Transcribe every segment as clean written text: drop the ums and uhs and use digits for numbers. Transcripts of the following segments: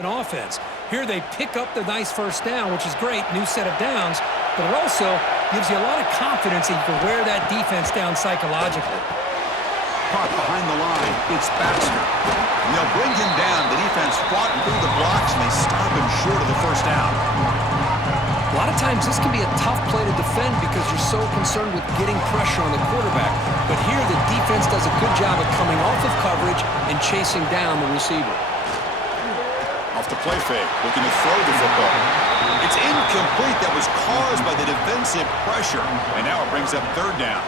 an offense. Here they pick up the nice first down, which is great, new set of downs, but it also gives you a lot of confidence that you can wear that defense down psychologically. Caught behind the line, it's Baxter. And they'll bring him down. The defense fought through the blocks, and they stop him short of the first down. A lot of times this can be a tough play to defend because you're so concerned with getting pressure on the quarterback. But here the defense does a good job of coming off of coverage and chasing down the receiver. Off the play fake, looking to throw the football. It's incomplete. That was caused by the defensive pressure. And now it brings up third down.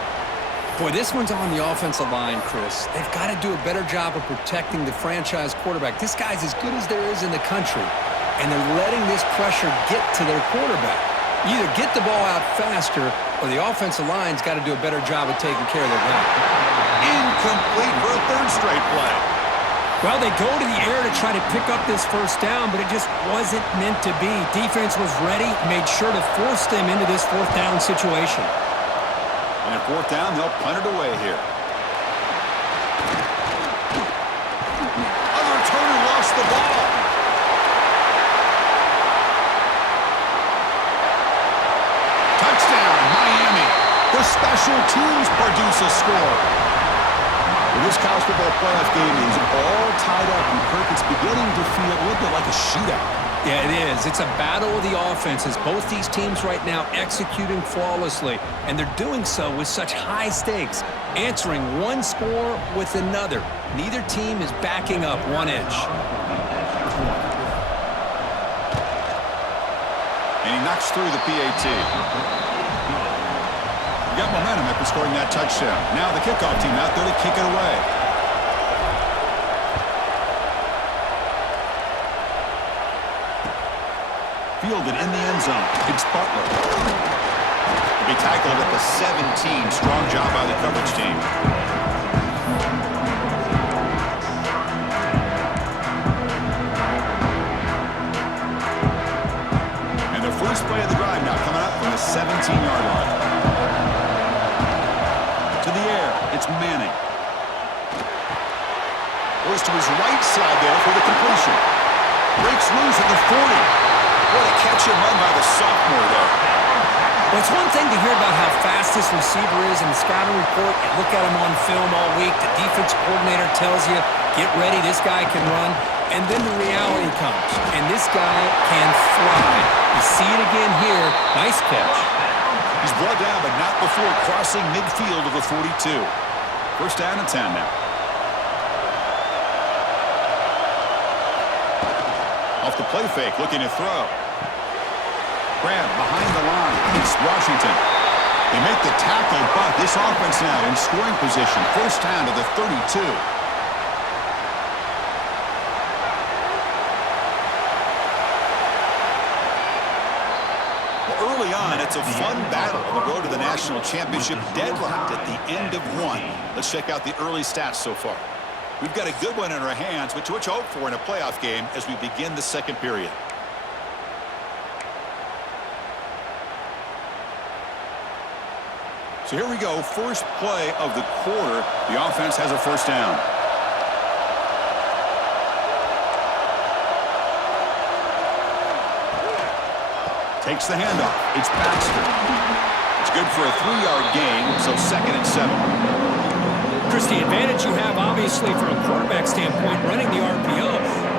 Boy, this one's on the offensive line, Chris. They've got to do a better job of protecting the franchise quarterback. This guy's as good as there is in the country, and they're letting this pressure get to their quarterback. You either get the ball out faster, or the offensive line's got to do a better job of taking care of their guy. Incomplete for a third straight play. Well, they go to the air to try to pick up this first down, but it just wasn't meant to be. Defense was ready, made sure to force them into this fourth down situation. And at fourth down, they'll punt it away here. Other returner lost the ball. Touchdown, Miami. The special teams produce a score. Well, this college football playoff game is all tied up, and Kirk, it's beginning to feel a little bit like a shootout. Yeah, it is. It's a battle of the offenses. Both these teams right now executing flawlessly, and they're doing so with such high stakes, answering one score with another. Neither team is backing up 1 inch. And he knocks through the PAT. You got momentum after scoring that touchdown. Now the kickoff team out there to kick it away. Fielded in the end zone. It's Butler. He'll be tackled at the 17. Strong job by the coverage team. And the first play of the drive now coming up from the 17-yard line. To the air. It's Manning. Goes to his right side there for the completion. Breaks loose at the 40. What a catch and run by the sophomore there. Well, it's one thing to hear about how fast this receiver is in the scouting report. You look at him on film all week. The defense coordinator tells you, get ready, this guy can run. And then the reality comes, and this guy can fly. You see it again here. Nice catch. He's brought down, but not before crossing midfield of the 42. First down and 10 now. Off the play fake, looking to throw. Grab behind the line. It's Washington. They make the tackle, but this offense now in scoring position. First down to the 32. Well, early on, it's a fun battle on the road to the national championship. Deadlocked at the end of one. Let's check out the early stats so far. We've got a good one in our hands, which to hope for in a playoff game as we begin the second period. So here we go, first play of the quarter. The offense has a first down. Takes the handoff. It's Baxter. It's good for a 3-yard gain, so second and 7. Chris, the advantage you have, obviously, from a quarterback standpoint, running the RPO,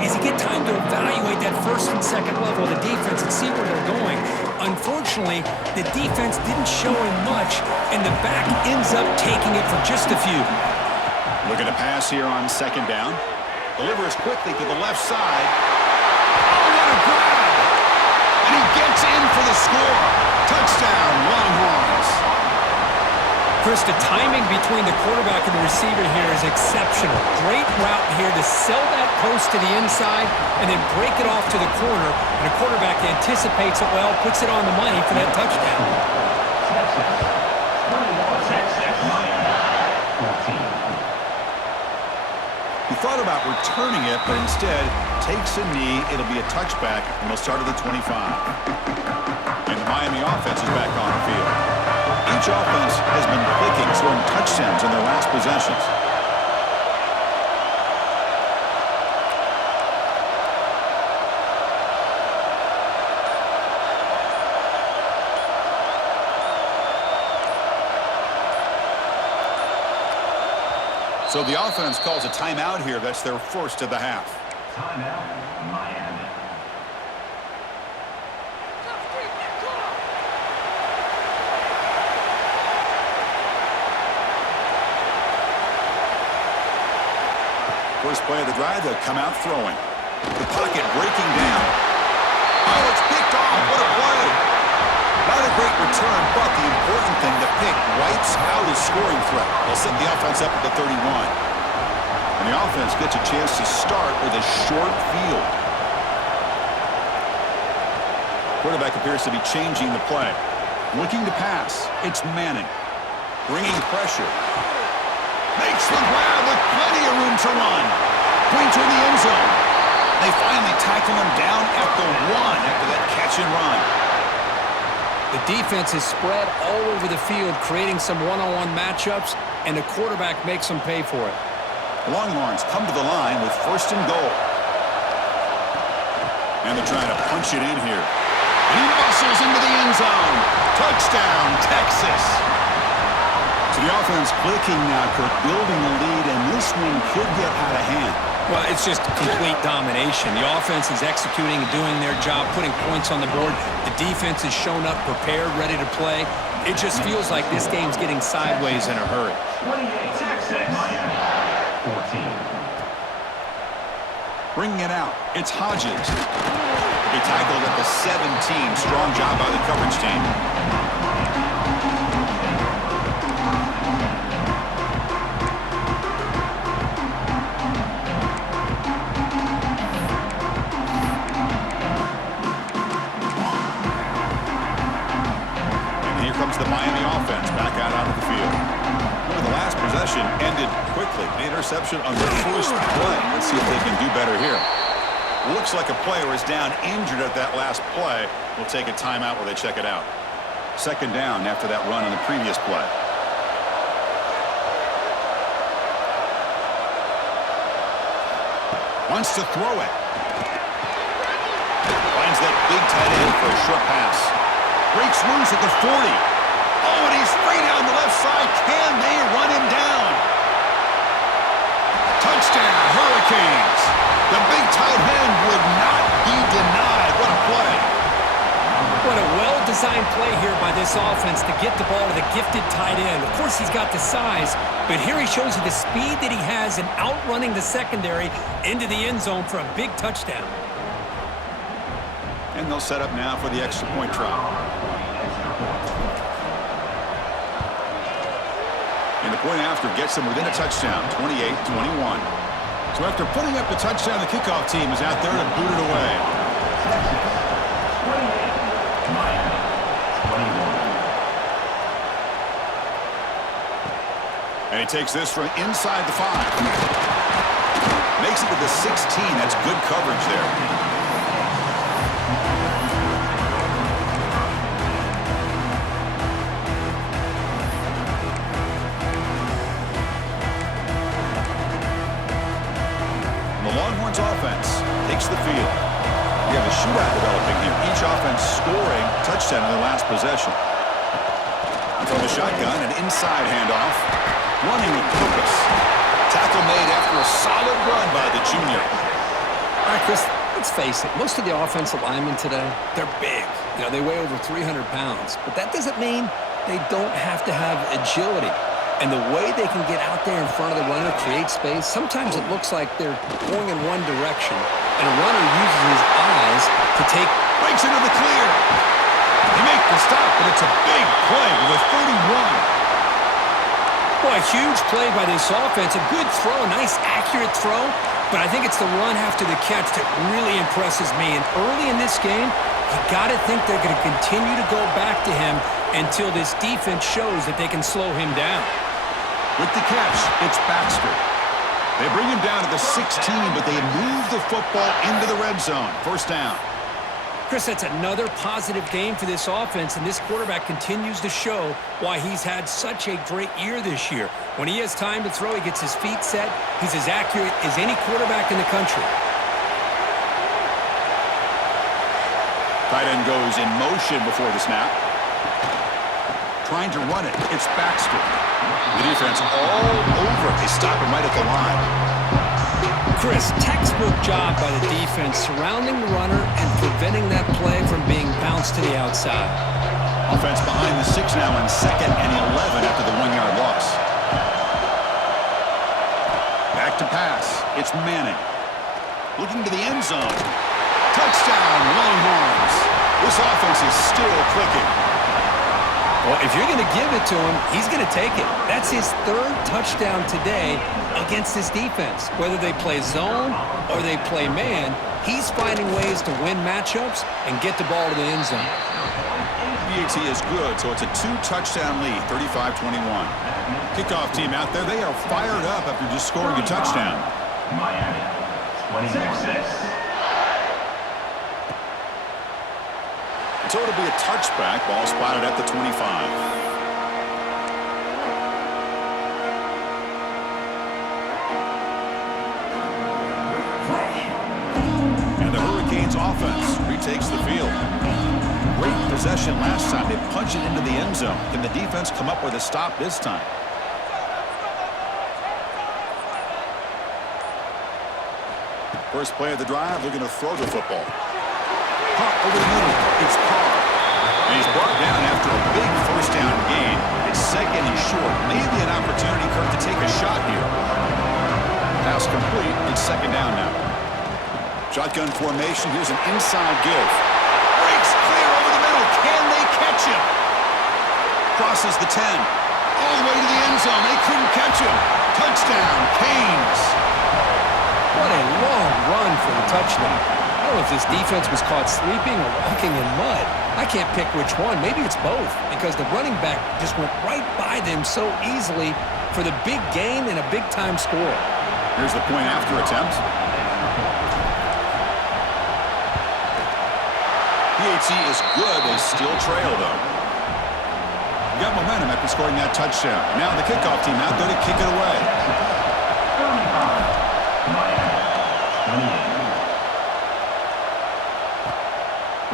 is you get time to evaluate that first and second level of the defense and see where they're going. Unfortunately, the defense didn't show him much, and the back ends up taking it for just a few. Looking to pass here on second down. Delivers quickly to the left side. Oh, what a grab! And he gets in for the score. Touchdown, Longhorns. Chris, the timing between the quarterback and the receiver here is exceptional. Great route here to sell that post to the inside and then break it off to the corner. And the quarterback anticipates it well, puts it on the money for that touchdown. He thought about returning it, but instead takes a knee. It'll be a touchback, and they'll start at the 25. And the Miami offense is back on the field. Each offense has been clicking, scoring touchdowns in their last possessions. So the offense calls a timeout here. That's their first of the half. Timeout, Miami. First play of the drive, they'll come out throwing. The pocket breaking down. Oh, it's picked off. What a play. Not a great return, but the important thing, the pick wipes out his scoring threat. They'll set the offense up at the 31. And the offense gets a chance to start with a short field. Quarterback appears to be changing the play. Looking to pass. It's Manning. Bringing pressure. Makes the grab with plenty of room to run. Going to the end zone. They finally tackle him down at the 1 after that catch and run. The defense is spread all over the field, creating some one-on-one matchups, and the quarterback makes them pay for it. The Longhorns come to the line with first and goal. And they're trying to punch it in here. And he muscles into the end zone. Touchdown, Texas. So the offense clicking now, Kirk, building a lead, and this one could get out of hand. Well, it's just complete domination. The offense is executing and doing their job, putting points on the board. The defense has shown up, prepared, ready to play. It just feels like this game's getting sideways in a hurry. 28, Texas, Miami. 14. Bringing it out, it's Hodges. He tackled at the 17. Strong job by the coverage team. The Miami offense back out onto the field. Remember, the last possession ended quickly. The interception on the first play. Let's see if they can do better here. Looks like a player is down injured at that last play. We'll take a timeout while they check it out. Second down after that run on the previous play. Wants to throw it. Finds that big tight end for a short pass. Breaks loose at the 40. Oh, and he's free down the left side. Can they run him down? Touchdown, Hurricanes. The big tight end would not be denied. What a play. What a well-designed play here by this offense to get the ball to the gifted tight end. Of course, he's got the size, but here he shows you the speed that he has in outrunning the secondary into the end zone for a big touchdown. And they'll set up now for the extra point try. And the point after gets them within a touchdown, 28-21. So after putting up the touchdown, the kickoff team is out there to boot it away. 28, Miami. 21. And he takes this from inside the 5. Makes it to the 16. That's good coverage there. Longhorns offense takes the field. We have a shootout developing here. Each offense scoring touchdown in their last possession. And from the shotgun, an inside handoff. Running with purpose. Tackle made after a solid run by the junior. All right, Chris, let's face it. Most of the offensive linemen today, they're big. You know, they weigh over 300 pounds. But that doesn't mean they don't have to have agility. And the way they can get out there in front of the runner, create space, sometimes it looks like they're going in one direction, and a runner uses his eyes to take... Breaks into the clear. They make the stop, but it's a big play with a 31. Boy, a huge play by this offense. A good throw, a nice, accurate throw, but I think it's the run after the catch that really impresses me. And early in this game, you got to think they're going to continue to go back to him until this defense shows that they can slow him down. With the catch, it's Baxter. They bring him down to the 16, but they move the football into the red zone. First down. Chris, that's another positive game for this offense, and this quarterback continues to show why he's had such a great year this year. When he has time to throw, he gets his feet set. He's as accurate as any quarterback in the country. Tight end goes in motion before the snap. trying to run it. It's Baxter. The defense all over it. They stop him right at the line. Chris, textbook job by the defense surrounding the runner and preventing that play from being bounced to the outside. Offense behind the 6 now in 2nd and 11 after the 1-yard loss. Back to pass. It's Manning. Looking to the end zone. Touchdown, Longhorns. This offense is still clicking. Well, if you're going to give it to him, he's going to take it. That's his 3rd touchdown today against this defense. Whether they play zone or they play man, he's finding ways to win matchups and get the ball to the end zone. BAT is good, so it's a 2-touchdown lead, 35-21. Kickoff team out there, they are fired up after just scoring a touchdown. Miami. 26. So it'll be a touchback. Ball spotted at the 25. And the Hurricanes offense retakes the field. Great possession last time. They punch it into the end zone. Can the defense come up with a stop this time? First play of the drive, looking to throw the football. Hot over the middle. It's Carr. And he's brought down after a big first down gain. It's 2nd and short. Maybe an opportunity, Kirk, to take a shot here. Pass complete. It's 2nd down now. Shotgun formation. Here's an inside give. Breaks clear over the middle. Can they catch him? Crosses the 10. All the way to the end zone. They couldn't catch him. Touchdown, Canes. What a long run for the touchdown. I don't know if this defense was caught sleeping or walking in mud. I can't pick which one. Maybe it's both because the running back just went right by them so easily for the big gain and a big-time score. Here's the point after attempt. PAT is good. They still trail, though. Got momentum after scoring that touchdown. Now the kickoff team out there to kick it away.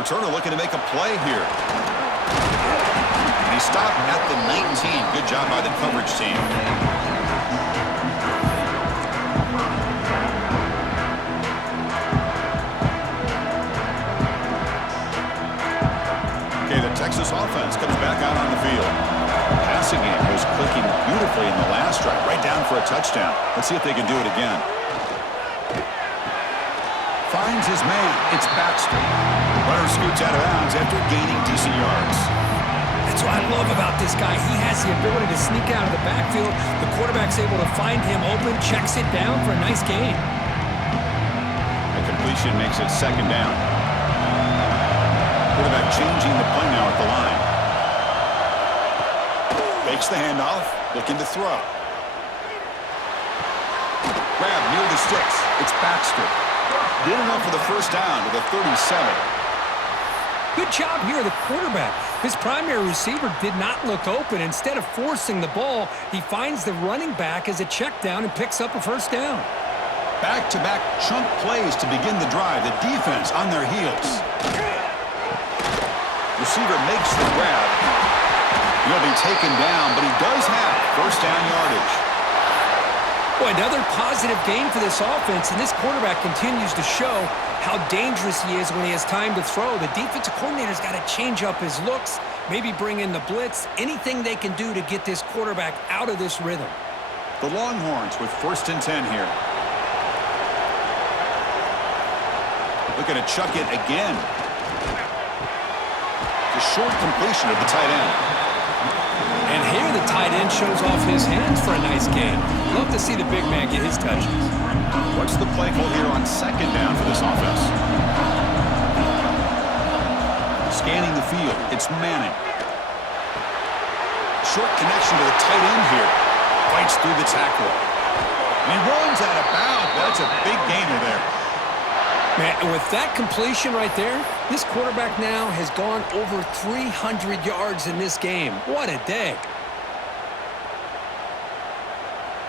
Returner looking to make a play here. And he stopped at the 19. Good job by the coverage team. Okay, the Texas offense comes back out on the field. Passing game was clicking beautifully in the last drive, right down for a touchdown. Let's see if they can do it again. Finds his man. It's Baxter. Runner scoots out of bounds after gaining decent yards. That's what I love about this guy. He has the ability to sneak out of the backfield. The quarterback's able to find him open, checks it down for a nice gain. A completion makes it 2nd down. Quarterback changing the play now at the line. Fakes the handoff, looking to throw. Grab near the sticks. It's Baxter. Did enough for the first down to the 37. Good job here, the quarterback. His primary receiver did not look open. Instead of forcing the ball, he finds the running back as a check down and picks up a first down. Back-to-back chunk plays to begin the drive. The defense on their heels. Receiver makes the grab. He'll be taken down, but he does have first down yardage. Boy, another positive game for this offense, and this quarterback continues to show how dangerous he is when he has time to throw. The defensive coordinator's got to change up his looks, maybe bring in the blitz, anything they can do to get this quarterback out of this rhythm. The Longhorns with 1st and 10 here. Looking to chuck it again. The short completion of the tight end. And here the tight end shows off his hands for a nice gain. Love to see the big man get his touches. What's the play call here on 2nd down for this offense? Scanning the field, it's Manning. Short connection to the tight end here. Fights through the tackle. And he runs out of bounds. That's a big gainer there. Man, with that completion right there, this quarterback now has gone over 300 yards in this game. What a day.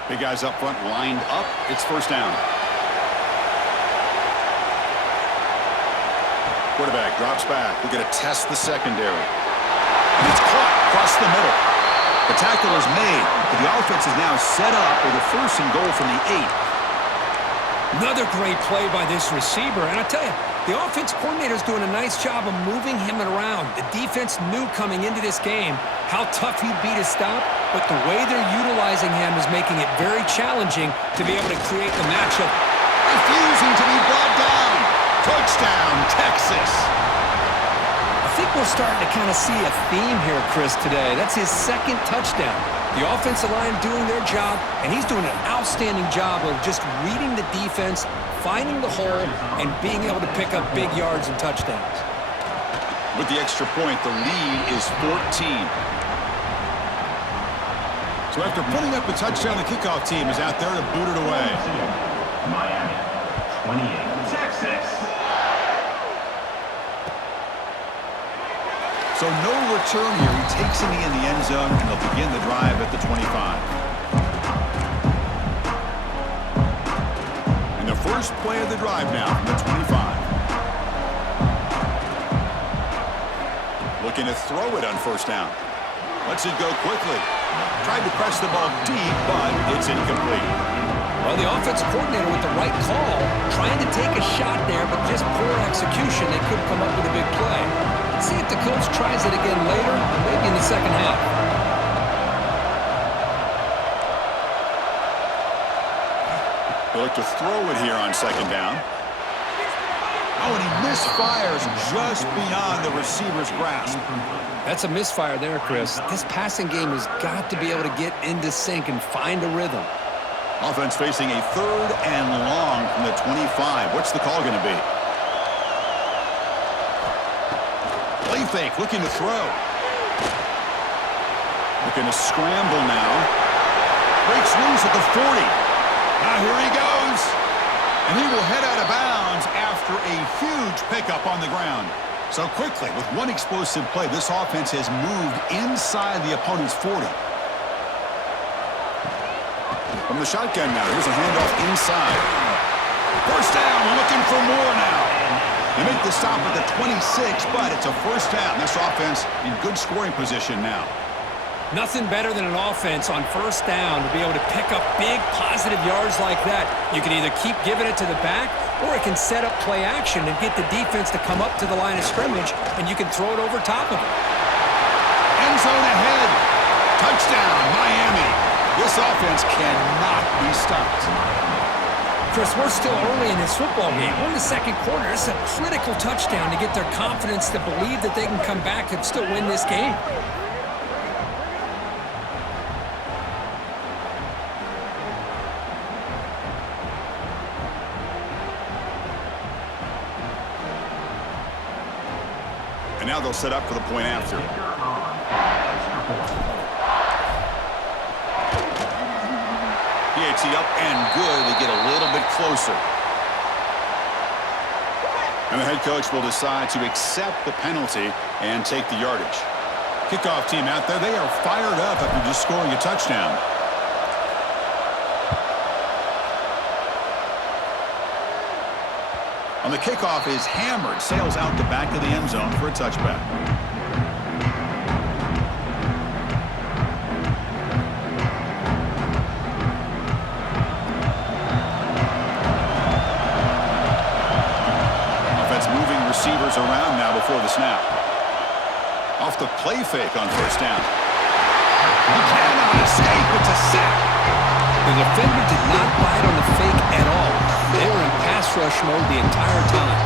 Big guys up front lined up. It's first down. Quarterback drops back. We're going to test the secondary. And it's caught. across the middle. The tackle is made, but the offense is now set up with a 1st and goal from the 8. Another great play by this receiver. And I tell you, the offense coordinator is doing a nice job of moving him around. The defense knew coming into this game how tough he'd be to stop, but the way they're utilizing him is making it very challenging to be able to create the matchup. Refusing to be brought down. Touchdown, Texas. I think we're starting to kind of see a theme here, Chris, today. That's his 2nd touchdown. The offensive line doing their job, and he's doing an outstanding job of just reading the defense, finding the hole, and being able to pick up big yards and touchdowns. With the extra point, the lead is 14. So after putting up a touchdown, the kickoff team is out there to boot it away. Miami, 28. Texas. So no return here. He takes a knee in the end zone, and they'll begin the drive at the 25. And the first play of the drive now from the 25. Looking to throw it on 1st down. Lets it go quickly. Tried to press the ball deep, but it's incomplete. Well, the offensive coordinator with the right call, trying to take a shot there, but just poor execution. They couldn't come up with a big play. Let's see if the coach tries it again later, or maybe in the 2nd half. They look to throw it here on 2nd down. Oh, and he misfires just beyond the receiver's grasp. That's a misfire there, Chris. This passing game has got to be able to get into sync and find a rhythm. Offense facing a 3rd and long from the 25. What's the call going to be? Play fake, looking to throw. Looking to scramble now. Breaks loose at the 40. Now here he goes. And he will head out of bounds after a huge pickup on the ground. So quickly, with one explosive play, this offense has moved inside the opponent's 40. From the shotgun now, here's a handoff inside. 1st down, looking for more now. They make the stop at the 26, but it's a 1st down. This offense in good scoring position now. Nothing better than an offense on 1st down to be able to pick up big positive yards like that. You can either keep giving it to the back, or it can set up play action and get the defense to come up to the line of scrimmage, and you can throw it over top of it. End zone ahead. Touchdown, Miami. This offense cannot be stopped. Chris, we're still early in this football game. We're in the 2nd quarter. This is a critical touchdown to get their confidence to believe that they can come back and still win this game. And now they'll set up for the point after. PAT up and good. They get a little bit closer. And the head coach will decide to accept the penalty and take the yardage. Kickoff team out there, they are fired up after just scoring a touchdown. On the kickoff is hammered, sails out the back of the end zone for a touchback. Offense moving receivers around now before the snap. Off the play fake on 1st down. He cannot escape, it's a sack. The defender did not bite on the fake at all. They were in pass rush mode the entire time.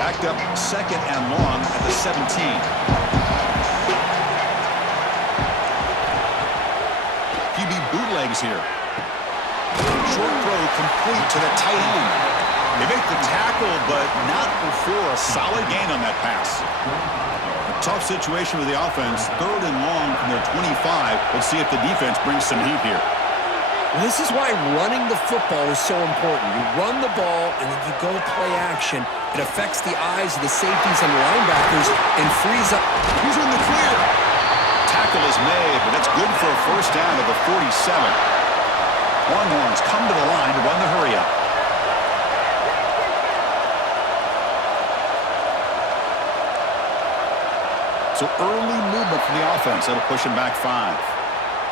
Backed up 2nd and long at the 17. QB bootlegs here. Short throw complete to the tight end. They make the tackle, but not before a solid gain on that pass. Tough situation with the offense. 3rd and long from their 25. Let's see if the defense brings some heat here. Well, this is why running the football is so important. You run the ball, and then you go play action. It affects the eyes of the safeties and linebackers and frees up. He's in the clear. Tackle is made, but that's good for a 1st down to the 47. Longhorns come to the line to run the hurry up. early movement from the offense. That'll push him back 5.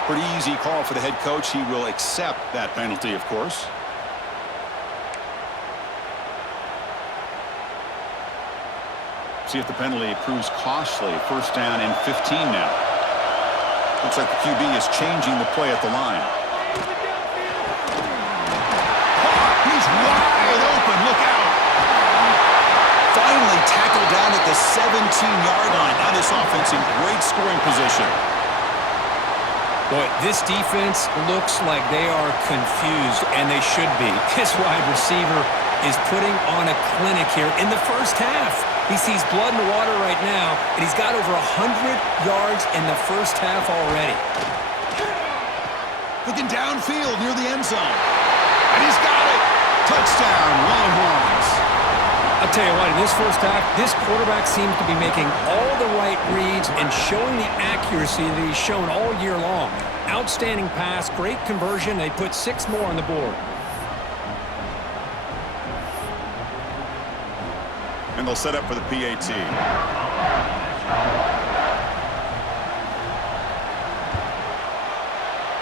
Pretty easy call for the head coach. He will accept that penalty, of course. See if the penalty proves costly. First down and 15 now. Looks like the QB is changing the play at the line. He's wide open. Look out. Finally tackled down at the 17-yard line. Now this offense in great scoring position. Boy, this defense looks like they are confused, and they should be. This wide receiver is putting on a clinic here in the first half. He sees blood in the water right now, and he's got over 100 yards in the first half already. Looking downfield near the end zone. And he's got it. Touchdown, Longhorns. I'll tell you what, in this first half, this quarterback seems to be making all the right reads and showing the accuracy that he's shown all year long. Outstanding pass, great conversion. They put 6 more on the board. And they'll set up for the PAT.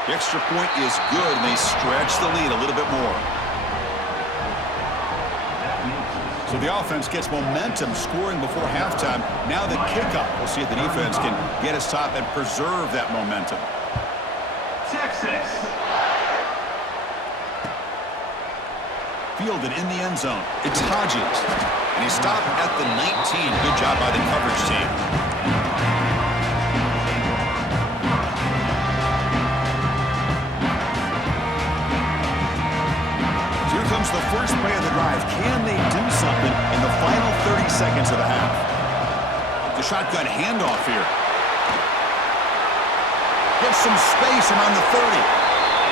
The extra point is good, and they stretch the lead a little bit more. So the offense gets momentum scoring before halftime. Now the kickoff. We'll see if the defense can get us top and preserve that momentum. Texas. Fielded in the end zone. It's Hodges. And he stopped at the 19. Good job by the coverage team. So here comes the first play of the drive. Can they do something in the final 30 seconds of the half? The shotgun handoff here. Gets some space around the 30.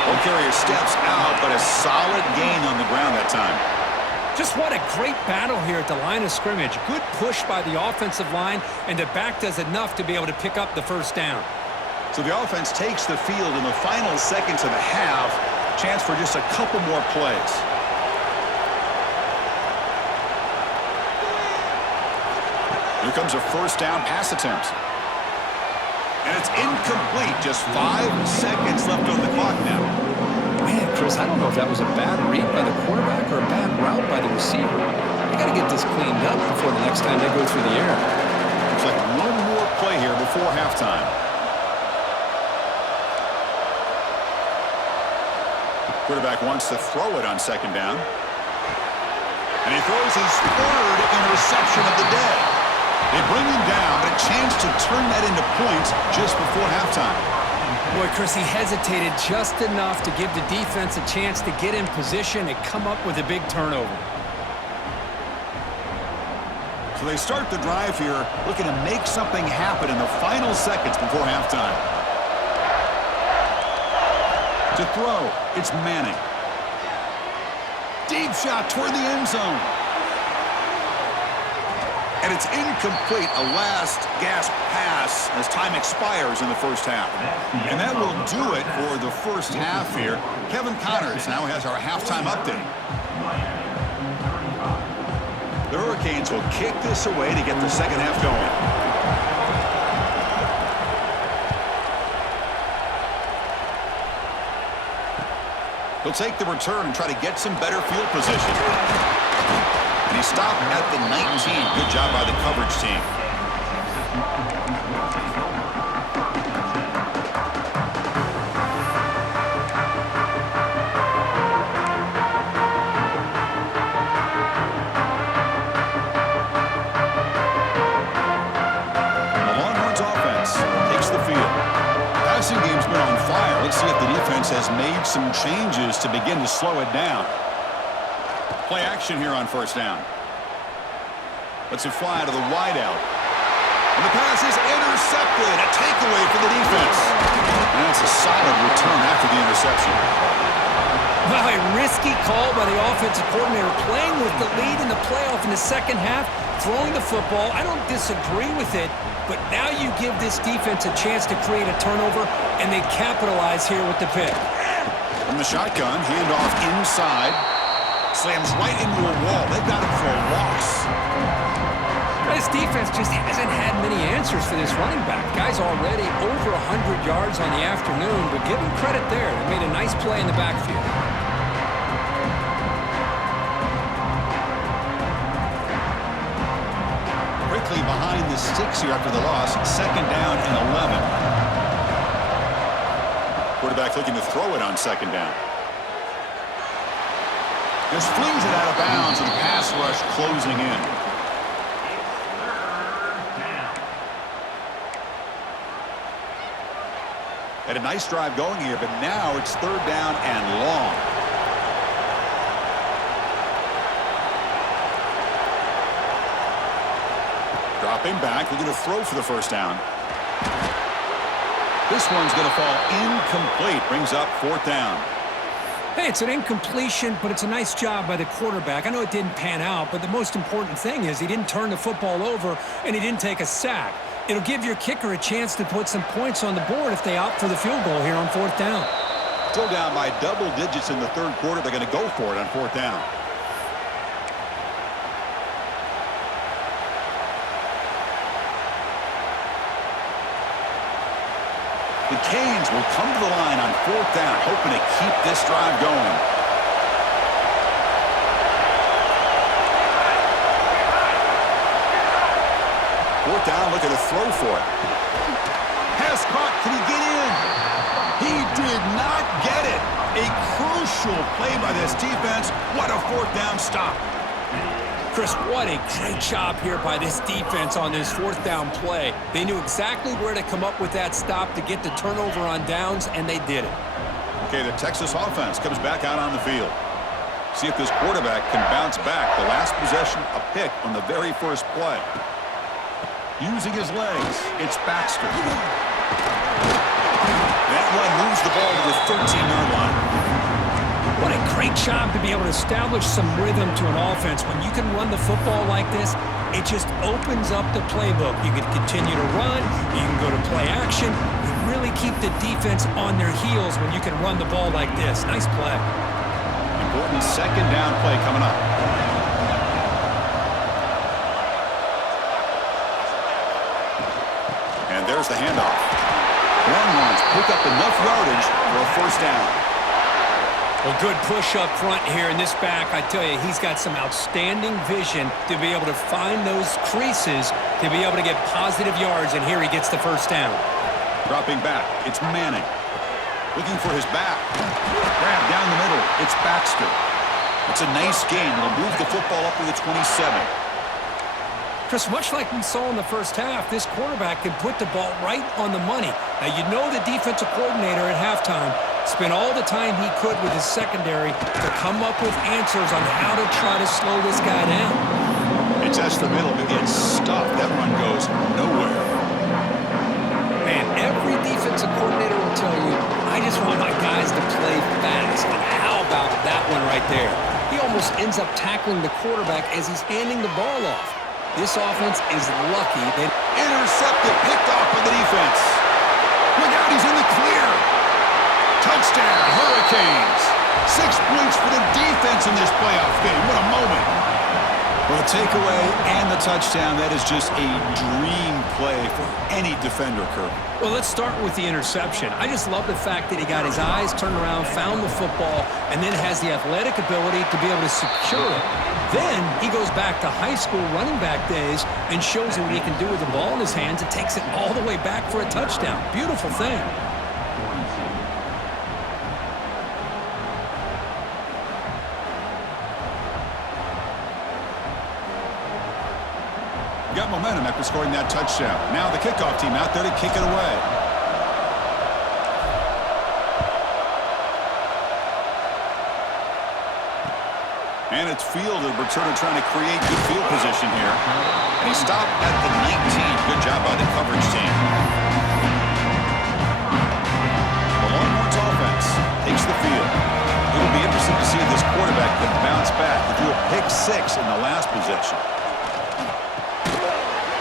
Ball carrier steps out, but a solid gain on the ground that time. Just what a great battle here at the line of scrimmage. Good push by the offensive line, and the back does enough to be able to pick up the first down. So the offense takes the field in the final seconds of the half. Chance for just a couple more plays. Here comes a first down pass attempt. And it's incomplete. Just 5 seconds left on the clock now. Man, Chris, I don't know if that was a bad read by the quarterback or a bad route by the receiver. You got to get this cleaned up before the next time they go through the air. Looks like one more play here before halftime. Quarterback wants to throw it on second down. And he throws his 3rd interception of the day. They bring him down, but a chance to turn that into points just before halftime. Boy, Chris, he hesitated just enough to give the defense a chance to get in position and come up with a big turnover. So they start the drive here, looking to make something happen in the final seconds before halftime. To throw, it's Manning. Deep shot toward the end zone. And it's incomplete, a last-gasp pass as time expires in the first half. And that will do it for the first half here. Kevin Connors now has our halftime update. The Hurricanes will kick this away to get the second half going. He'll take the return and try to get some better field position. And he stopped at the 19. Good job by the coverage team. The Longhorns offense takes the field. Passing game's been on fire. Let's see if the defense has made some changes to begin to slow it down. Play action here on first down. Lets it fly to the wideout. And the pass is intercepted. A takeaway for the defense. And that's a solid return after the interception. Well, a risky call by the offensive coordinator, playing with the lead in the playoff in the second half, throwing the football. I don't disagree with it, but now you give this defense a chance to create a turnover, and they capitalize here with the pick. From the shotgun, handoff inside. Slams right into a wall. They've got him for a loss. This defense just hasn't had many answers for this running back. Guy's already over 100 yards on the afternoon, but give him credit there. They made a nice play in the backfield. Quickly behind the sticks here after the loss. 2nd down and 11. Quarterback looking to throw it on 2nd down. Just flings it out of bounds with the pass rush closing in. Had a nice drive going here, but now it's 3rd down and long. Dropping back, looking to throw for the 1st down. This one's going to fall incomplete. Brings up 4th down. Hey, it's an incompletion, but it's a nice job by the quarterback. I know it didn't pan out, but the most important thing is he didn't turn the football over and he didn't take a sack. It'll give your kicker a chance to put some points on the board if they opt for the field goal here on 4th down. Still down by double digits in the 3rd quarter. They're going to go for it on 4th down. The Canes will come to the line on 4th down, hoping to keep this drive going. Fourth down, looking to throw for it. Pass caught. Can he get in? He did not get it. A crucial play by this defense. What a 4th down stop. Chris, what a great job here by this defense on this 4th down play. They knew exactly where to come up with that stop to get the turnover on downs, and they did it. Okay, the Texas offense comes back out on the field. See if this quarterback can bounce back. The last possession, a pick on the very first play. Using his legs, it's Baxter. That one moves the ball to the 13-yard line. What a great job to be able to establish some rhythm to an offense. When you can run the football like this, it just opens up the playbook. You can continue to run. You can go to play action. You really keep the defense on their heels when you can run the ball like this. Nice play. Important 2nd down play coming up. And there's the handoff. Longhorns pick up enough yardage for a 1st down. Well, good push up front here in this back. I tell you, he's got some outstanding vision to be able to find those creases to be able to get positive yards, and here he gets the 1st down. Dropping back, it's Manning. Looking for his back. Grab down the middle, it's Baxter. It's a nice gain. It'll move the football up to the 27. Chris, much like we saw in the first half, this quarterback can put the ball right on the money. Now, you know the defensive coordinator at halftime spent all the time he could with his secondary to come up with answers on how to try to slow this guy down. It's just the middle, but gets stopped. That run goes nowhere. Man, every defensive coordinator will tell you, I just want my guys to play fast. And how about that one right there? He almost ends up tackling the quarterback as he's handing the ball off. This offense is lucky. They intercepted, picked off by the defense. Look out, he's in the clear. Touchdown, Hurricanes. 6 points for the defense in this playoff game. What a moment. Well, the takeaway and the touchdown, that is just a dream play for any defender, Kirk. Well, let's start with the interception. I just love the fact that he got his eyes turned around, found the football, and then has the athletic ability to be able to secure it. Then he goes back to high school running back days and shows you what he can do with the ball in his hands and takes it all the way back for a touchdown. Beautiful thing. Got momentum after scoring that touchdown. Now the kickoff team out there to kick it away. And it's Fielder, but sort of trying to create good field position here. And he stopped at the 19. Good job by the coverage team. The Longhorns offense takes the field. It'll be interesting to see if this quarterback can bounce back. He threw a pick 6 in the last possession.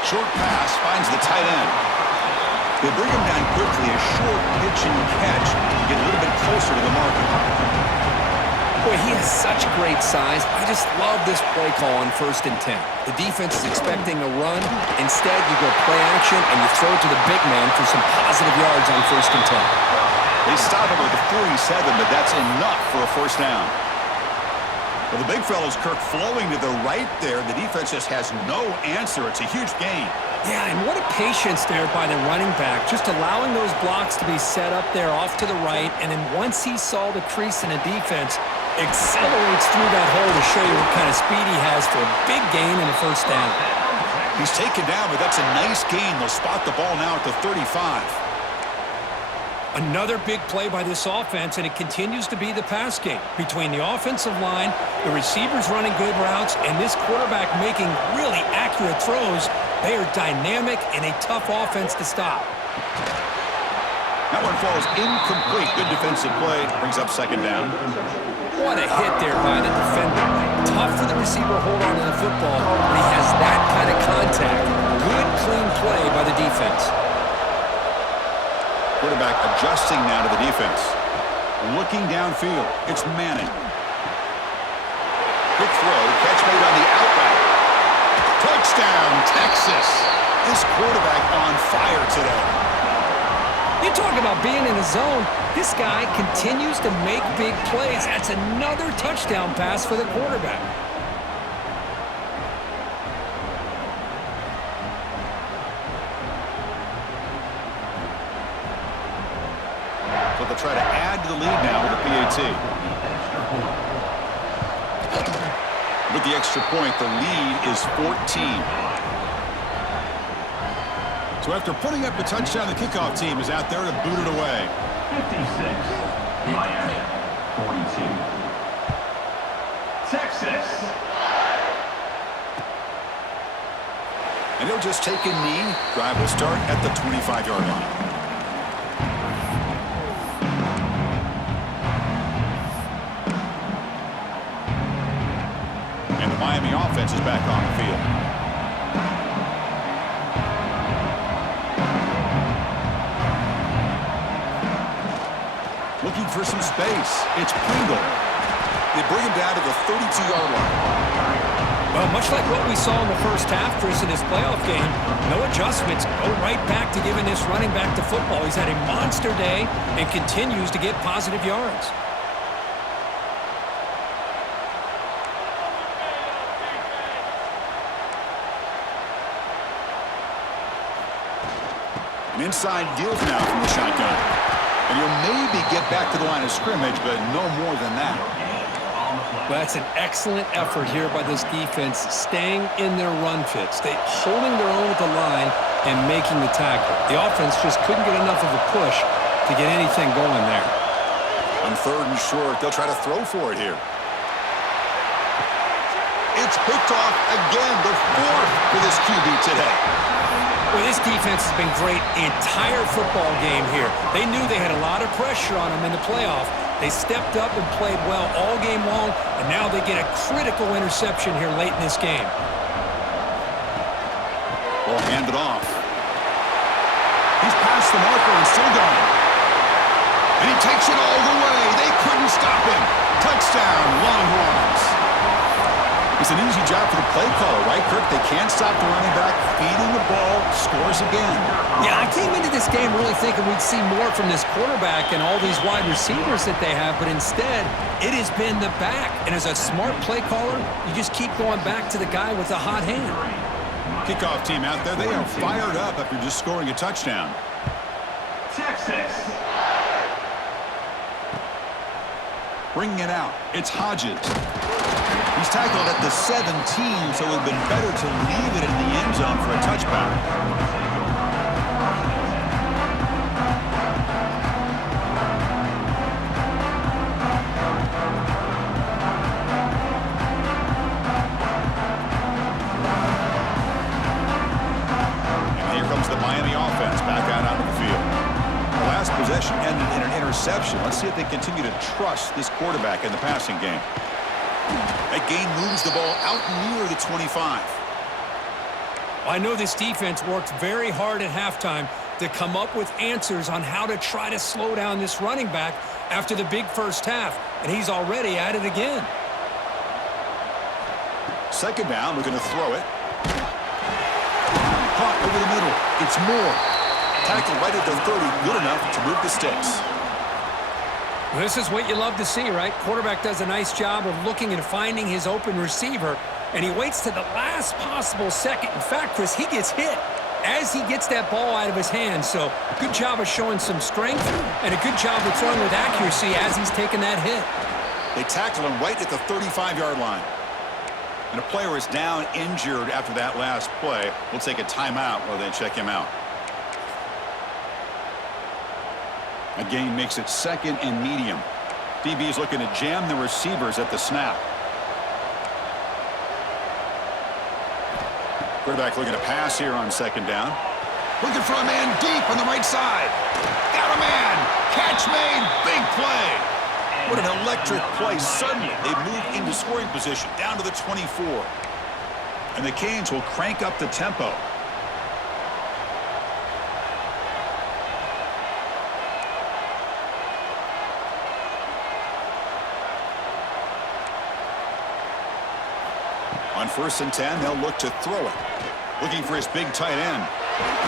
Short pass finds the tight end. They bring him down quickly. A short pitch and catch to get a little bit closer to the marker. Boy, he has such great size. I just love this play call on 1st and 10. The defense is expecting a run. Instead, you go play action, and you throw it to the big man for some positive yards on 1st and 10. They stop him with the 47, but that's enough for a first down. Well, the big fellow's Kirk flowing to the right there. The defense just has no answer. It's a huge gain. Yeah, and what a patience there by the running back, just allowing those blocks to be set up there off to the right, and then once he saw the crease in the defense, accelerates through that hole to show you what kind of speed he has for a big gain and a first down. He's taken down, but that's a nice gain. They'll spot the ball now at the 35. Another big play by this offense, and it continues to be the pass game. Between the offensive line, the receivers running good routes, and this quarterback making really accurate throws, they are dynamic and a tough offense to stop. That one falls incomplete. Good defensive play. Brings up second down. What a hit there by the defender. Tough for the receiver to hold on to the football when he has that kind of contact. Good, clean play by the defense. Quarterback adjusting now to the defense. Looking downfield. It's Manning. Quick throw. Catch made on the out route. Touchdown, Texas. This quarterback on fire today. You talk about being in the zone. This guy continues to make big plays. That's another touchdown pass for the quarterback. So they'll try to add to the lead now with a PAT. With the extra point, the lead is 14. So after putting up the touchdown, the kickoff team is out there to boot it away. 56, Miami, 42. Texas. And he'll just take a knee. Drive will start at the 25-yard line. And the Miami offense is back on the field. Looking for some space. It's Pringle. They bring him down to the 32-yard line. Well, much like what we saw in the first half, Chris, in this playoff game, no adjustments, go right back to giving this running back to football. He's had a monster day and continues to get positive yards. An inside deals now from the shotgun. And he'll maybe get back to the line of scrimmage, but no more than that. Well, that's an excellent effort here by this defense, staying in their run fits. They holding their own with the line and making the tackle. The offense just couldn't get enough of a push to get anything going there. On 3rd and short, they'll try to throw for it here. It's picked off again, the 4th for this QB today. Well, this defense has been great the entire football game here. They knew they had a lot of pressure on them in the playoff. They stepped up and played well all game long, and now they get a critical interception here late in this game. Ball handed off. He's past the marker and still going. And he takes it all the way. They couldn't stop him. Touchdown, Longhorns. It's an easy job for the play caller, right, Kirk? They can't stop the running back, feeding the ball, scores again. Yeah, I came into this game really thinking we'd see more from this quarterback and all these wide receivers that they have, but instead, it has been the back. And as a smart play caller, you just keep going back to the guy with the hot hand. Kickoff team out there, they are fired up after just scoring a touchdown. Texas. Bringing it out, it's Hodges. He's tackled at the 17, so it would have been better to leave it in the end zone for a touchback. And here comes the Miami offense back out onto the field. The last possession ended in an interception. Let's see if they continue to trust this quarterback in the passing game. That gain moves the ball out near the 25. I know this defense worked very hard at halftime to come up with answers on how to try to slow down this running back after the big first half, and he's already at it again. Second down, looking to throw it. Caught over the middle. It's Moore. Tackle right at the 30, good enough to move the sticks. Well, this is what you love to see, right? Quarterback does a nice job of looking and finding his open receiver, and he waits to the last possible second. In fact, Chris, he gets hit as he gets that ball out of his hands. So good job of showing some strength and a good job of throwing with accuracy as he's taking that hit. They tackle him right at the 35-yard line. And a player is down injured after that last play. We'll take a timeout while they check him out. A gain makes it second and medium. DB is looking to jam the receivers at the snap. Quarterback looking to pass here on second down. Looking for a man deep on the right side. Got a man. Catch made. Big play. What an electric play. Suddenly, they move into scoring position down to the 24. And the Canes will crank up the tempo. On 1st and 10, they'll look to throw it. Looking for his big tight end.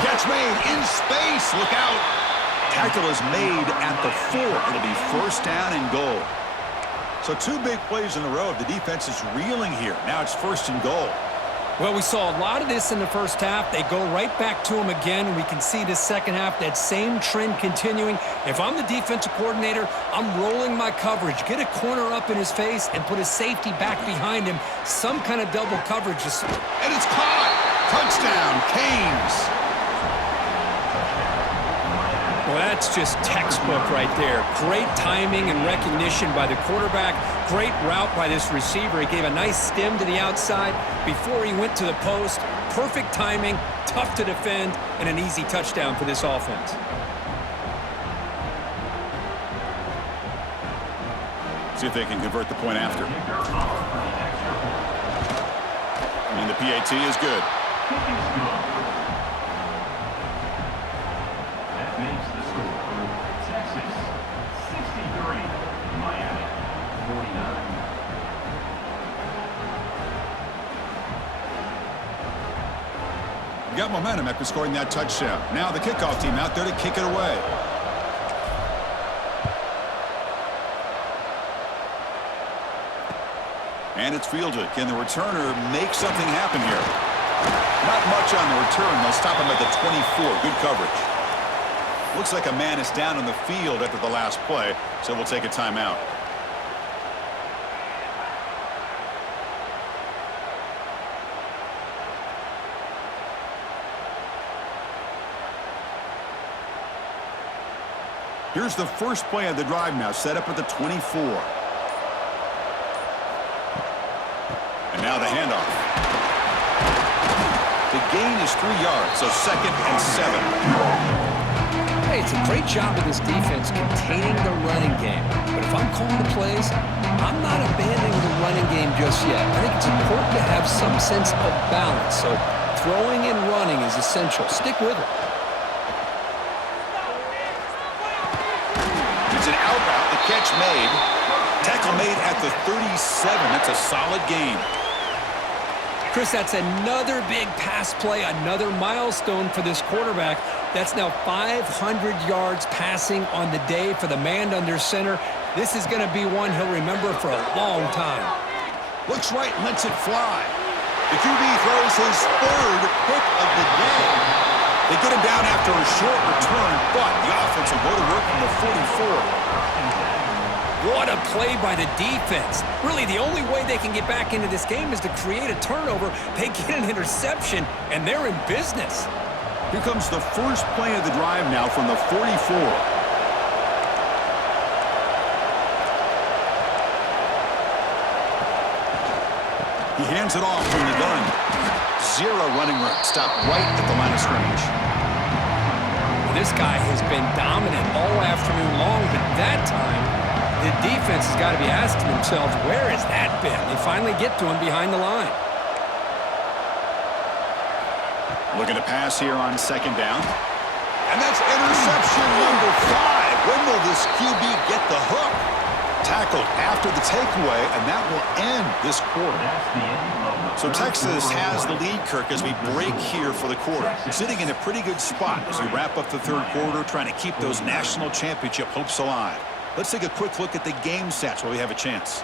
Catch made in space. Look out. Tackle is made at the 4. It'll be 1st down and goal. So 2 big plays in a row. The defense is reeling here. Now it's 1st and goal. Well, we saw a lot of this in the first half. They go right back to him again. We can see the second half, that same trend continuing. If I'm the defensive coordinator, I'm rolling my coverage. Get a corner up in his face and put a safety back behind him. Some kind of double coverage. And it's caught. Touchdown, Canes. Well, that's just textbook right there. Great timing and recognition by the quarterback. Great route by this receiver. He gave a nice stem to the outside before he went to the post. Perfect timing, tough to defend, and an easy touchdown for this offense. See if they can convert the point after. And the PAT is good. That makes the score. Texas 63, Miami 49. Got momentum after scoring that touchdown. Now the kickoff team out there to kick it away. And it's fielded. Can the returner make something happen here? Not much on the return. They'll stop him at the 24. Good coverage. Looks like a man is down on the field after the last play, so we'll take a timeout. Here's the first play of the drive now, set up at the 24. And now the handoff. The gain is 3 yards, so 2nd and 7. Hey, it's a great job of this defense containing the running game. But if I'm calling the plays, I'm not abandoning the running game just yet. I think it's important to have some sense of balance. So throwing and running is essential. Stick with it. It's an out route, the catch made. Tackle made at the 37. That's a solid gain. Chris, that's another big pass play, another milestone for this quarterback. That's now 500 yards passing on the day for the man under center. This is going to be one he'll remember for a long time. Looks right, lets it fly. The QB throws his 3rd pick of the day. They get him down after a short return, but the offense will go to work from the 44. What a play by the defense. Really, the only way they can get back into this game is to create a turnover. They get an interception, and they're in business. Here comes the first play of the drive now from the 44. He hands it off from the gun. 0 running room. Stopped right at the line of scrimmage. This guy has been dominant all afternoon long, but that time, the defense has got to be asking themselves, where has that been? They finally get to him behind the line. Looking to pass here on 2nd down. And that's interception number 5. When will this QB get the hook? Tackled after the takeaway, and that will end this quarter. So Texas has the lead, Kirk, as we break here for the quarter. Sitting in a pretty good spot as we wrap up the third quarter, trying to keep those national championship hopes alive. Let's take a quick look at the game stats while we have a chance.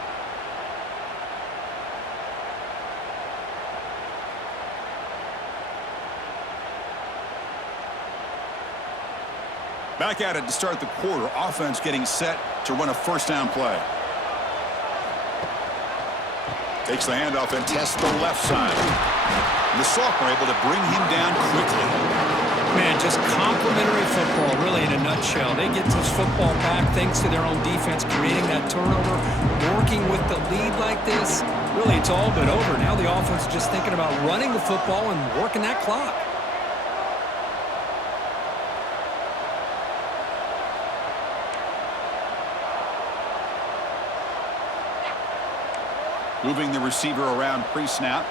Back at it to start the quarter. Offense getting set to run a first down play. Takes the handoff and tests the left side. And the sophomore able to bring him down quickly. Man, just complimentary football, really, in a nutshell. They get this football back thanks to their own defense, creating that turnover, working with the lead like this. Really, it's all but over. Now the offense is just thinking about running the football and working that clock. Moving the receiver around pre-snap.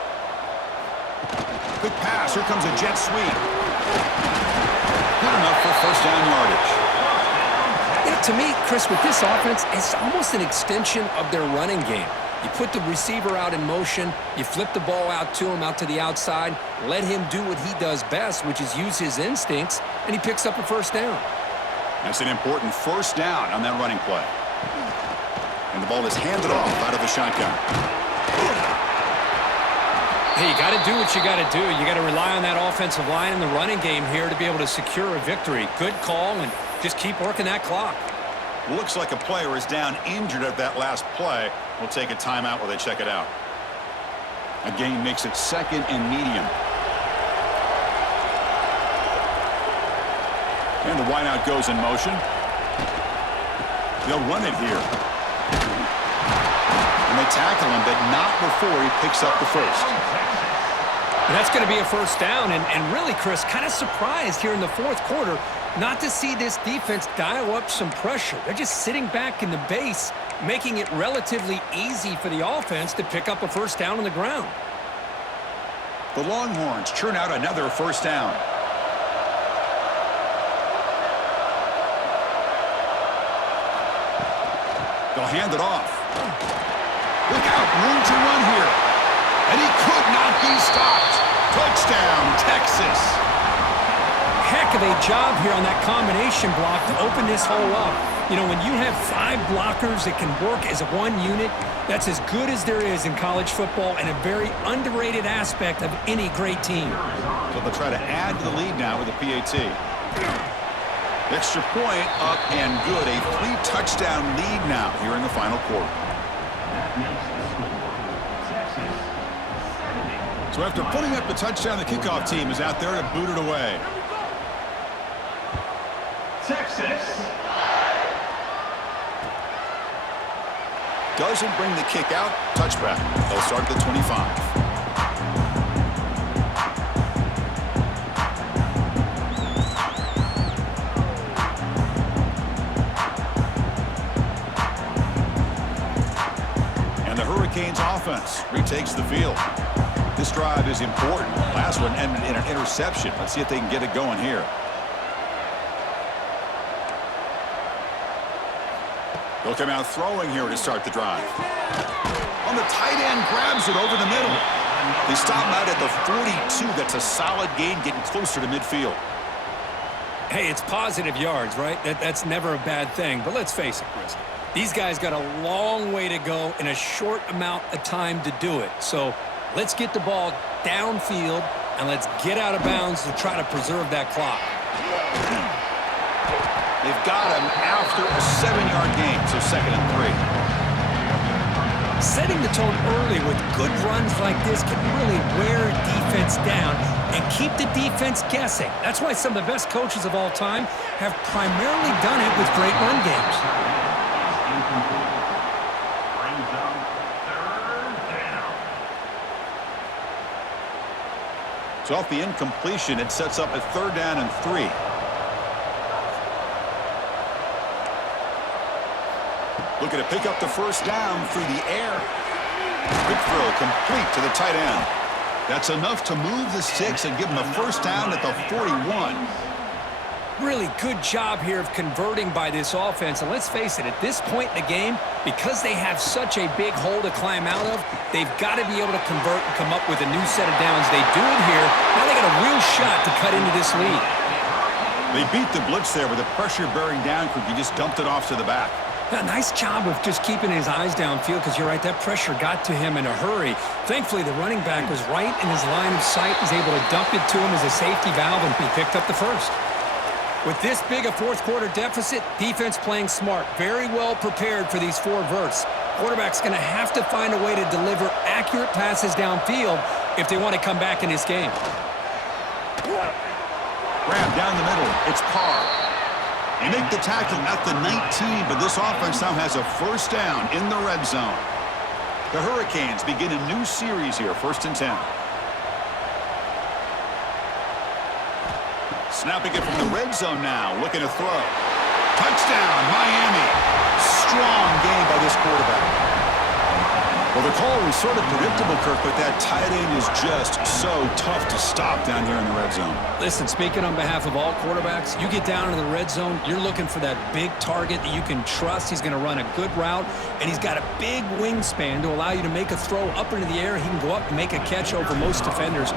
Quick pass. Here comes a jet sweep. Good enough for first down yardage. Yeah, to me, Chris, with this offense, it's almost an extension of their running game. You put the receiver out in motion, you flip the ball out to him, out to the outside, let him do what he does best, which is use his instincts, and he picks up a first down. That's an important first down on that running play. And the ball is handed off out of the shotgun. Hey, you got to do what you got to do. You got to rely on that offensive line in the running game here to be able to secure a victory. Good call, and just keep working that clock. Looks like a player is down injured at that last play. We'll take a timeout while they check it out. A gain makes it second and medium. And the wideout goes in motion. They'll run it here. And they tackle him, but not before he picks up the first. And that's going to be a first down. And really, Chris, kind of surprised here in the fourth quarter not to see this defense dial up some pressure. They're just sitting back in the base, making it relatively easy for the offense to pick up a first down on the ground. The Longhorns churn out another first down. They'll hand it off. Look out, room to run here. And he could not be stopped. Touchdown, Texas. Heck of a job here on that combination block to open this hole up. You know, when you have 5 blockers that can work as one unit, that's as good as there is in college football and a very underrated aspect of any great team. So they'll try to add to the lead now with a PAT. Extra point up and good. A 3-touchdown lead now here in the final quarter. So after putting up the touchdown, the kickoff team is out there to boot it away. Texas. Doesn't bring the kick out. Touchback. They'll start at the 25. Hurricanes offense retakes the field. This drive is important. Last one ended in an interception. Let's see if they can get it going here. They'll come out throwing here to start the drive. On the tight end, grabs it over the middle. They stop him out at the 42. That's a solid gain, getting closer to midfield. Hey, it's positive yards, right? That's never a bad thing. But let's face it, Chris. These guys got a long way to go in a short amount of time to do it. So let's get the ball downfield and let's get out of bounds to try to preserve that clock. They've got him after a 7-yard gain, so 2nd and 3. Setting the tone early with good runs like this can really wear a defense down and keep the defense guessing. That's why some of the best coaches of all time have primarily done it with great run games. Brings up 3rd down. So off the incompletion, it sets up a 3rd down and 3. Looking to pick up the first down through the air. Quick throw complete to the tight end. That's enough to move the sticks and give them a first down at the 41. Really good job here of converting by this offense. And let's face it, at this point in the game, because they have such a big hole to climb out of, they've got to be able to convert and come up with a new set of downs. They do it here. Now they got a real shot to cut into this lead. They beat the blitz there with the pressure bearing down. He just dumped it off to the back. A nice job of just keeping his eyes downfield because you're right, that pressure got to him in a hurry. Thankfully, the running back was right in his line of sight. He's able to dump it to him as a safety valve, and he picked up the first. With this big a fourth-quarter deficit, defense playing smart, very well prepared for these 4 verts. Quarterback's going to have to find a way to deliver accurate passes downfield if they want to come back in this game. Grab down the middle. It's Carr. They make the tackle at the 19, but this offense now has a first down in the red zone. The Hurricanes begin a new series here, 1st and 10. Snapping it from the red zone now, looking to throw. Touchdown, Miami. Strong game by this quarterback. Well, the call was sort of predictable, Kirk, but that tight end is just so tough to stop down here in the red zone. Listen, speaking on behalf of all quarterbacks, you get down into the red zone, you're looking for that big target that you can trust. He's going to run a good route, and he's got a big wingspan to allow you to make a throw up into the air. He can go up and make a catch over most defenders.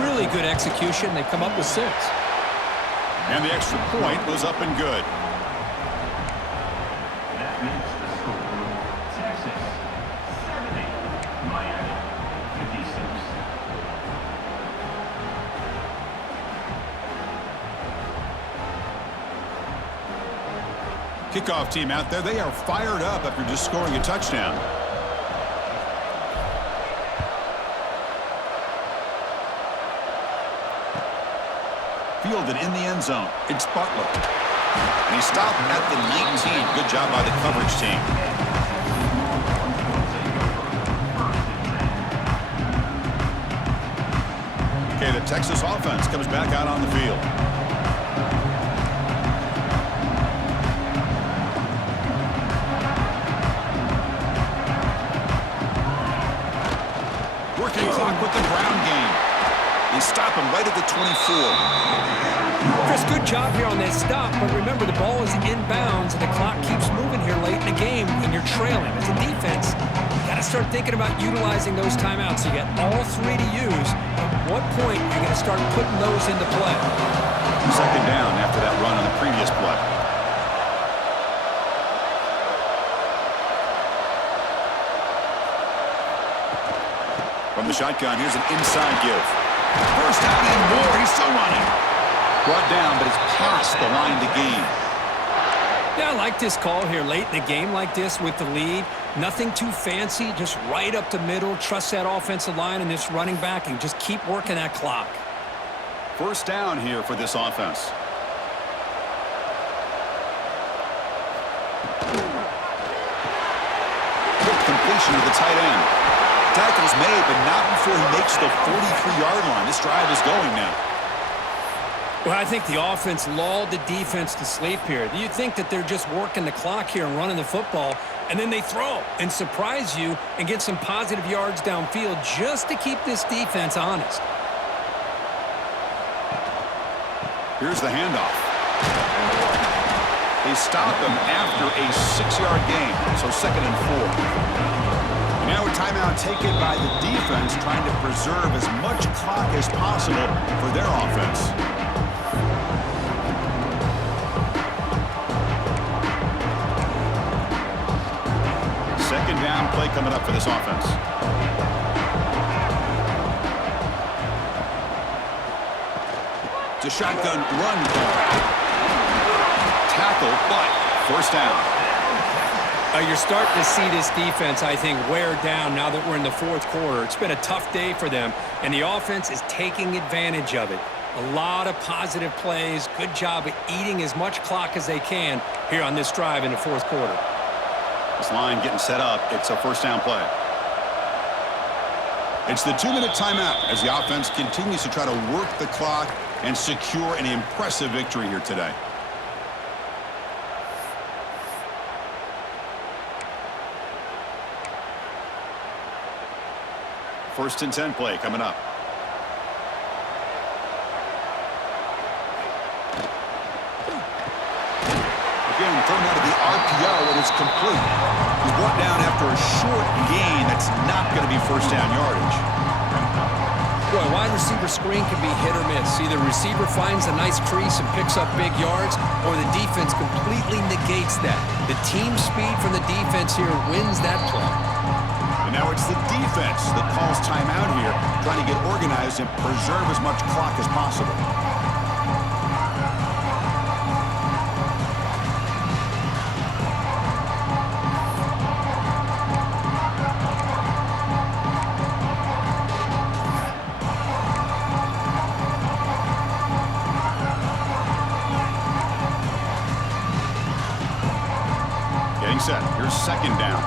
Really good execution. They come up with 6. And the extra point was up and good. That makes the score Texas 70, Miami 56. Kickoff team out there, they are fired up after just scoring a touchdown. Fielded in the end zone. It's Butler. And he stopped at the 19. Good job by the coverage team. Okay, the Texas offense comes back out on the field. Working clock with the ground game. They stop him right at the 24. Chris, good job here on that stop, but remember the ball is inbounds and the clock keeps moving here late in the game when you're trailing. As a defense, you got to start thinking about utilizing those timeouts. You got all 3 to use. At what point are you going to start putting those into play? 2nd down after that run on the previous play. From the shotgun, here's an inside give. First down and more. He's still running. Brought down, but it's past the line to gain. Yeah, I like this call here late in the game like this with the lead. Nothing too fancy, just right up the middle. Trust that offensive line and this running back and just keep working that clock. First down here for this offense. Quick completion to the tight end. Tackle's made, but not before he makes the 43-yard line. This drive is going now. Well, I think the offense lulled the defense to sleep here. Do you think that they're just working the clock here and running the football, and then they throw and surprise you and get some positive yards downfield just to keep this defense honest? Here's the handoff. They stop him after a 6-yard gain, so 2nd and 4. Now a timeout taken by the defense trying to preserve as much clock as possible for their offense. Second down play coming up for this offense. It's a shotgun run call. Tackle, but first down. You're starting to see this defense, I think, wear down now that we're in the 4th quarter. It's been a tough day for them, and the offense is taking advantage of it. A lot of positive plays. Good job of eating as much clock as they can here on this drive in the 4th quarter. This line getting set up. It's a first down play. It's the 2-minute timeout as the offense continues to try to work the clock and secure an impressive victory here today. First and 10 play coming up. RPO, and it's complete. He's brought down after a short gain that's not going to be first down yardage. Boy, wide receiver screen can be hit or miss. Either receiver finds a nice crease and picks up big yards, or the defense completely negates that. The team speed from the defense here wins that play. And now it's the defense that calls timeout here, trying to get organized and preserve as much clock as possible. Getting set. Here's second down.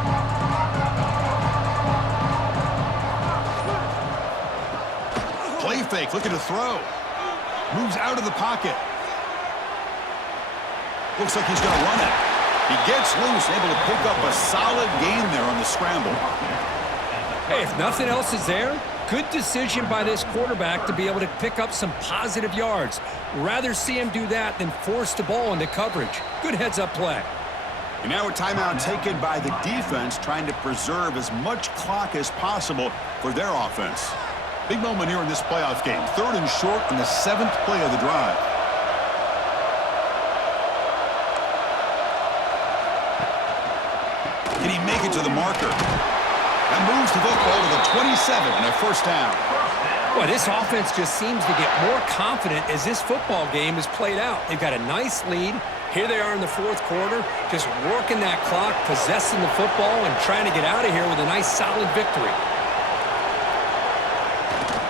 Play fake, looking to throw. Moves out of the pocket. Looks like he's going to run it. He gets loose, able to pick up a solid gain there on the scramble. Hey, if nothing else is there, good decision by this quarterback to be able to pick up some positive yards. Rather see him do that than force the ball into coverage. Good heads-up play. And now a timeout taken by the defense, trying to preserve as much clock as possible for their offense. Big moment here in this playoff game. 3rd and short on the 7th play of the drive. Can he make it to the marker? That moves the football to the 27 and a first down. Boy, this offense just seems to get more confident as this football game is played out. They've got a nice lead. Here they are in the 4th quarter, just working that clock, possessing the football, and trying to get out of here with a nice, solid victory.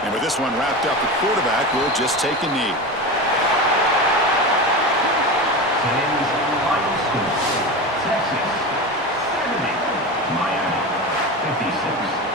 And with this one wrapped up, the quarterback will just take a knee. Today's final score, Texas 70, Miami 56.